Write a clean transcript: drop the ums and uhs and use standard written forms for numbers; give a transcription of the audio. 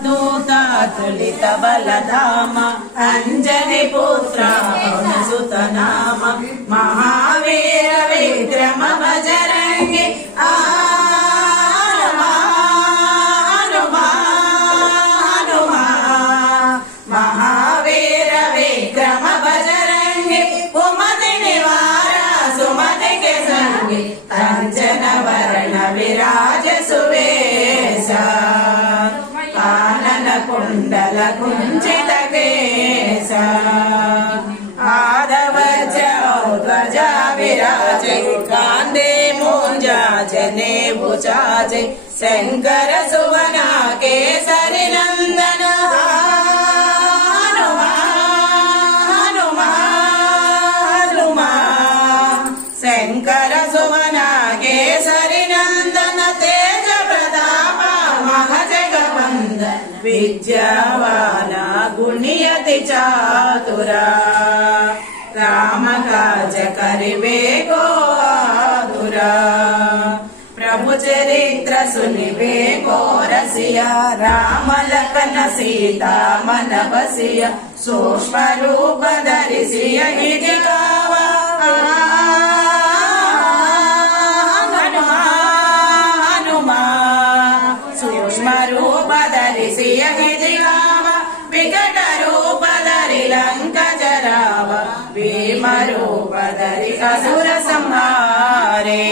दूतातुलित बलधाम अंजनी पुत्र सुत नाम महावीर विक्रम बजरंगी महावीर विक्रम बजरंगी कुमति निवार सुमति के संगी कंचन वर्ण विराज सुवेश कुंडल कुंचित केश आदवज ध्वजा विराजे कांदे मूंजा जने भुजाजे शंकर सुवना केसरी नंदन शंकर सुवना केसरी नंदन तेज प्रताप महजगवंद विद्यावाना गुणियति चातुरा राम काज करिबे को आतुरा प्रभु चरित्र सुनिबे को रसिया राम लखन सीता मन बसिया सूक्ष्म रूप धरिसिया हिदि गावा सूक्ष्म रूप धरिसिय हिदि गावा विकट रूप धरि लंक जरावा भीम रूप धरि असुर संहारे।